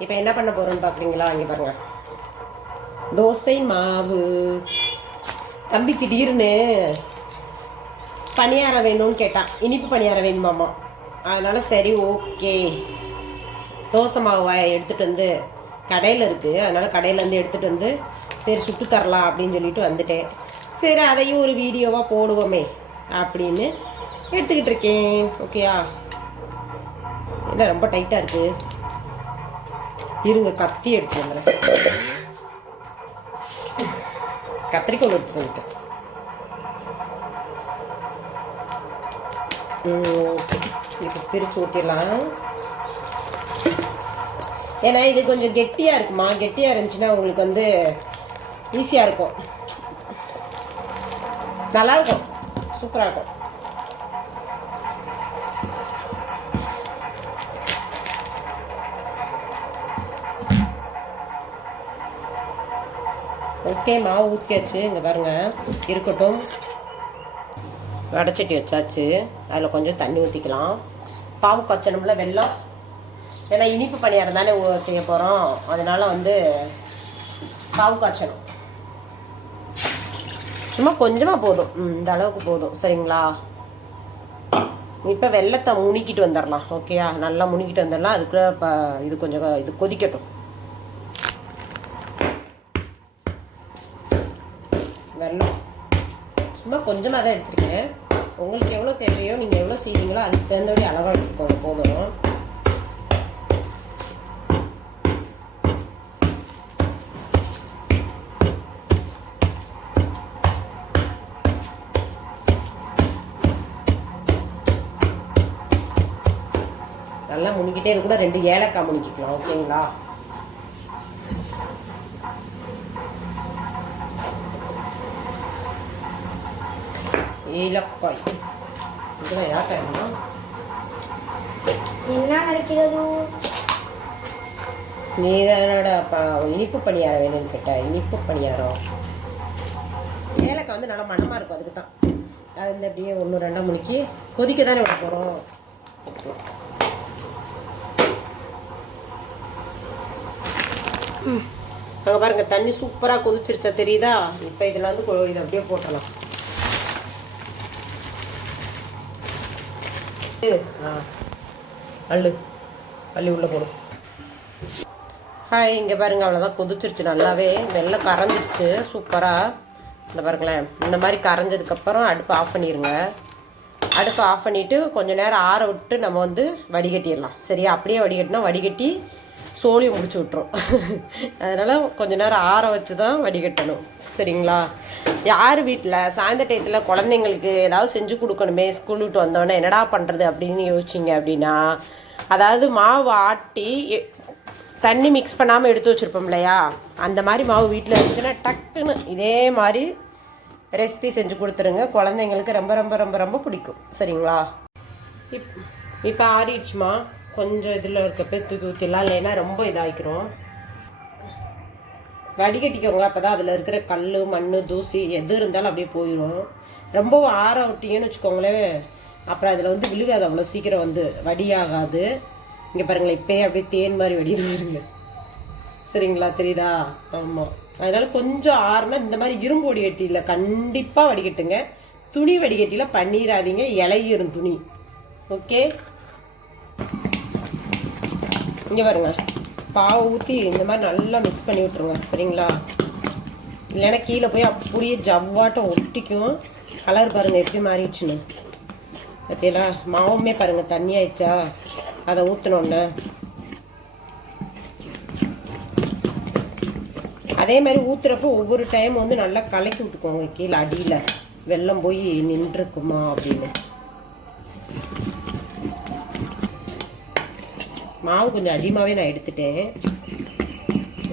இப்போ என்ன பண்ண போகிறோன்னு பார்க்குறீங்களா இங்கே பாருங்க. தோசை மாவு. தம்பி திடீர்னு பணியாரம் வேணும்னு கேட்டான். இனிப்பு பணியாரம் வேணுமாமா. அதனால் சரி ஓகே. தோசை மாவு வா- எடுத்துகிட்டு வந்து கடையில் இருக்குது அதனால் கடையிலேருந்து எடுத்துகிட்டு வந்து சரி சுட்டு தரலாம் அப்படின்னு சொல்லிட்டு வந்துட்டேன். சரி அதையும் ஒரு வீடியோவாக போடுவோமே அப்படின்னு எடுத்துக்கிட்டு இருக்கேன். ஓகேயா என்ன ரொம்ப டைட்டாக இருக்குது இருங்க கத்தி எடுத்து வந்துடுறேன். கத்திரிக்கோள் எடுத்து வந்துட்டேன் ஓகே இப்போ பிரித்து ஊற்றிடலாம் ஏன்னா இது கொஞ்சம் கெட்டியாக இருக்குமா? கெட்டியாக இருந்துச்சுன்னா உங்களுக்கு வந்து ஈஸியாக இருக்கும். நல்லாயிருக்கும் சூப்பராக இருக்கும். ஓகே மாவு ஊற்றியாச்சு இங்கே பாருங்கள் இருக்கட்டும். வடைச்சட்டி வச்சாச்சு. அதில் கொஞ்சம் தண்ணி ஊற்றிக்கலாம் பாவு காய்ச்சணும்ல வெள்ளம்? ஏன்னா இனிப்பு பணியாரம் தானே செய்ய போகிறோம் அதனால் வந்து பாவு காய்ச்சணும். சும்மா கொஞ்சமாக போதும். இந்த அளவுக்கு போதும். சரிங்களா? இப்போ வெள்ளத்தை முனிக்கிட்டு வந்துடலாம் ஓகேயா? நல்லா முனிக்கிட்டு வந்துடலாம் அதுக்குள்ளே இப்போ இது கொஞ்சம் இது கொதிக்கட்டும் வெல்லம் சும்மா கொஞ்சமாக தான் எடுத்துருக்கேன். உங்களுக்கு எவ்வளோ தேவையோ நீங்கள் எவ்வளோ செய்வீங்களோ அதுக்கு தகுந்தபடி அளவாக எடுத்துக்கோங்க போதும். நல்லா முனிக்கிட்டே இது கூட ரெண்டு ஏலக்காய் முனிக்கிக்கலாம் ஓகேங்களா? ஏலக்காய் இதுதான் ஏலக்காய்? என்ன நடக்கிறது நீ தானோட இனிப்பு பணியாரம் வேணும்னு கேட்ட இனிப்பு பணியாரம் ஏலக்காய் வந்து நல்லா மணமாக இருக்கும் அதுக்கு தான் அது வந்து அப்படியே ஒன்று ரெண்டாக முனிக்கி கொதிக்க தானே விட போகிறோம் அங்கே பாருங்க தண்ணி சூப்பராக கொதிச்சிருச்சா தெரியுதா இப்போ இதில் வந்து இதை அப்படியே போட்டுடலாம் அள்ளு. அள்ளி உள்ளே போடும் ஹாய் இங்கே பாருங்க அவ்வளோதான் கொதிச்சிருச்சு நல்லாவே. நல்லா கரைஞ்சிருச்சு சூப்பராக இந்த பாருங்களேன் இந்த மாதிரி கரைஞ்சதுக்கப்புறம் அடுப்பு ஆஃப் பண்ணிடுங்க அடுப்பை ஆஃப் பண்ணிவிட்டு கொஞ்சம் நேரம் ஆற விட்டு நம்ம வந்து வடிகட்டிடலாம். சரியா? அப்படியே வடிகட்டினா வடிகட்டி சோழியை முடிச்சு விட்ரும் அதனால் கொஞ்சம் நேரம் ஆற வச்சு தான் வடிகட்டணும். சரிங்களா? யார் வீட்டில் சாயந்தர டயத்தில் குழந்தைங்களுக்கு ஏதாவது செஞ்சு கொடுக்கணுமே? ஸ்கூல் விட்டு வந்தோடனே என்னடா பண்ணுறது அப்படின்னு யோசிச்சிங்க அப்படின்னா அதாவது மாவு ஆட்டி தண்ணி மிக்ஸ் பண்ணாமல் எடுத்து வச்சுருப்போம் இல்லையா? அந்த மாதிரி மாவு வீட்டில் இருந்துச்சுன்னா டக்குன்னு இதே மாதிரி ரெசிபி செஞ்சு கொடுத்துருங்க. குழந்தைங்களுக்கு ரொம்ப ரொம்ப ரொம்ப ரொம்ப பிடிக்கும். சரிங்களா? இப் இப்போ ஆறிடுச்சுமா? கொஞ்சம் இதில் இருக்கப்போ தூக்கி ஊற்றிடலாம் இல்லைன்னா ரொம்ப இதாகிக்கிறோம் வடிகட்டிக்கோங்க அப்போ தான் அதில் இருக்கிற கல் மண் தூசி எது இருந்தாலும் அப்படியே போயிடும் ரொம்ப ஆற விட்டீங்கன்னு வச்சுக்கோங்களேன். அப்புறம் அதில் வந்து விழுகாது அவ்வளோ சீக்கிரம் வந்து. வடியாகாது. இங்கே பாருங்களேன் இப்போயே அப்படியே தேன் மாதிரி வடியுது பாருங்க. சரிங்களா தெரியுதா? ஆமாம் அதனால கொஞ்சம் ஆறுனா இந்த மாதிரி இரும்பு வடிகட்டியில் கண்டிப்பாக வடிகட்டுங்க. துணி வடிகட்டியில் பண்ணிடாதீங்க இலையிரும் துணி. ஓகே? இங்கே பாருங்கள் பாவை ஊற்றி இந்த மாதிரி நல்லா மிக்ஸ் பண்ணி விட்ருங்க சரிங்களா? இல்லைன்னா கீழே போய் அப்படியே ஜவ்வாட்டம் ஒட்டிக்கும். கலர் பாருங்கள் எப்படி மாறிடுச்சுன்னு. பார்த்தீங்களா மாவுமே பாருங்கள் தண்ணி ஆயிடுச்சா? அதை ஊற்றினோன்னே அதே மாதிரி ஊற்றுறப்போ ஒவ்வொரு டைம் வந்து நல்லா கலக்கி விட்டுக்கோங்க கீழே அடியில். வெள்ளம் போய் நின்றுக்குமா அப்படின்னு. மாவு கொஞ்சம் அதிகமாகவே நான் எடுத்துட்டேன்.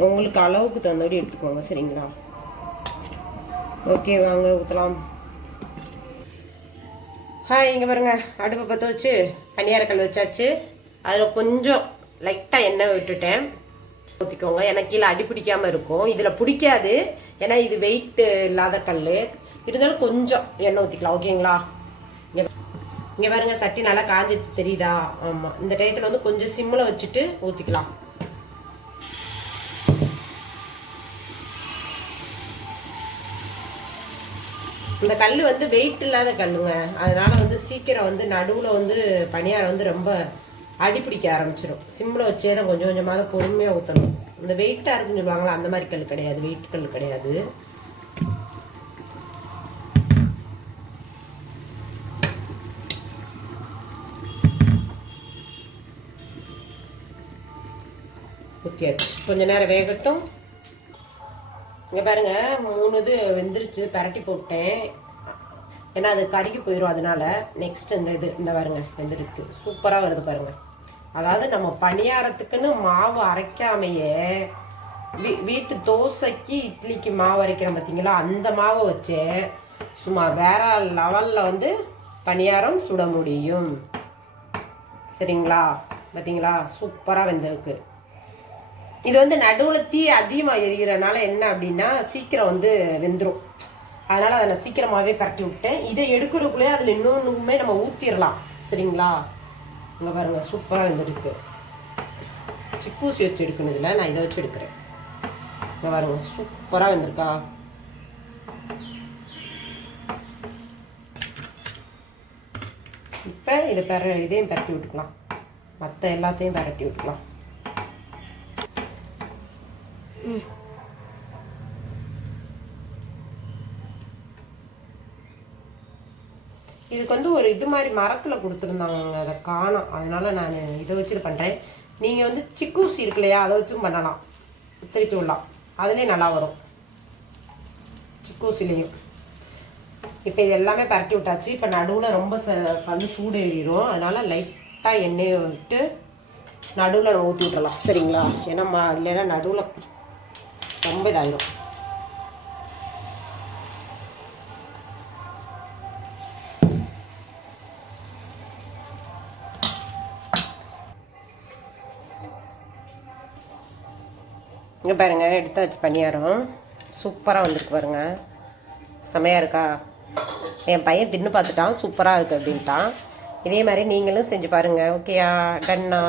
உங்களுக்கு அளவுக்கு தகுந்தபடி எடுத்துக்கோங்க சரிங்களா? ஓகே வாங்க ஊற்றலாம் ஹாய் இங்கே பாருங்க அடுப்பை பற்ற வச்சு பனியாரக்கல் வச்சாச்சு. அதில் கொஞ்சம் லைட்டாக எண்ணெய் விட்டுட்டேன். ஊற்றிக்கோங்க ஏன்னா கீழே அடி பிடிக்காமல் இருக்கும். இதில் பிடிக்காது. ஏன்னா இது வெயிட் இல்லாத கல் இருந்தாலும் கொஞ்சம் எண்ணெய் ஊற்றிக்கலாம் ஓகேங்களா? இங்கே பாருங்க சட்டி நல்லா காஞ்சிடுச்சு தெரியுதா? ஆமாம் இந்த டயத்தில் வந்து கொஞ்சம் சிம்மில் வச்சுட்டு ஊற்றிக்கலாம் இந்த கல் வந்து வெயிட் இல்லாத கல்லுங்க. அதனால் வந்து சீக்கிரம் வந்து நடுவில் வந்து பணியாரம் வந்து ரொம்ப அடிப்பிடிக்க ஆரம்பிச்சிடும் சிம்மில் வச்சே தான் கொஞ்சம் கொஞ்சமாக தான் பொறுமையாக ஊற்றணும் இந்த வெயிட்டாக இருக்குன்னு சொல்லுவாங்களா அந்த மாதிரி கல் கிடையாது. வெயிட் கல் கிடையாது. ஊற்றியாச்சு கொஞ்சம் நேரம் வேகட்டும். இங்கே பாருங்கள் மூணு இது வெந்துருச்சு. பரட்டி போட்டேன். ஏன்னா அது கருகி போயிடும் அதனால. நெக்ஸ்ட் இந்த இது இந்த பாருங்க வெந்திருக்கு. சூப்பராக வருது பாருங்கள் அதாவது நம்ம பணியாரத்துக்குன்னு மாவு அரைக்காமையே வீ வீட்டு தோசைக்கு இட்லிக்கு மாவு அரைக்கிறோம் பார்த்தீங்களா அந்த மாவை வச்சு சும்மா வேற லெவலில் வந்து பணியாரம் சுட முடியும். சரிங்களா? பார்த்தீங்களா சூப்பராக வெந்திருக்கு. இது வந்து நடுவில் தீ அதிகமாக எரிகிறனால என்ன அப்படின்னா சீக்கிரம் வந்து வெந்துடும் அதனால் அதை நான் சீக்கிரமாகவே பரட்டி விட்டேன். இதை எடுக்கிறதுக்குள்ளே அதில் இன்னொன்றுமே நம்ம ஊற்றிடலாம் சரிங்களா? இங்கே பாருங்கள் சூப்பராக வெந்துருக்கு. சிக்கூசி வச்சு எடுக்கணுதில் நான் இதை வச்சு எடுக்கிறேன். இங்கே பாருங்க சூப்பராக வெந்திருக்கா. இப்போ இதை பெற இதையும் பரட்டி விட்டுக்கலாம். மற்ற எல்லாத்தையும் பரட்டி விட்டுக்கலாம். இதுக்கு வந்து ஒரு இது மாதிரி மரத்தில் கொடுத்துருந்தாங்க அதை காணும். அதனால நான் இதை வச்சு இது பண்ணுறேன் நீங்கள் வந்து சிக்கூசி இருக்கு இல்லையா அதை வச்சும் பண்ணலாம். திருப்பி விடலாம். அதுலேயே நல்லா வரும். சிக்கூசிலையும் இப்போ இது எல்லாமே பரட்டி விட்டாச்சு. இப்போ நடுவில் ரொம்ப ச கல் சூடு ஏறிடும். அதனால லைட்டாக எண்ணெயை விட்டு நடுவில் ஊற்றி விட்டுறலாம். சரிங்களா? ஏன்னா ம இல்லைன்னா நடுவில் ரொம்ப இதாயிரும் இங்கே பாருங்க எடுத்தாச்சு பணியாரம் சூப்பராக வந்திருக்கு பாருங்க செமையாக இருக்கா என் பையன் தின்னு பார்த்துட்டான் சூப்பராக இருக்குது அப்படின்ட்டான் இதே மாதிரி நீங்களும் செஞ்சு பாருங்கள் ஓகேயா டன்னா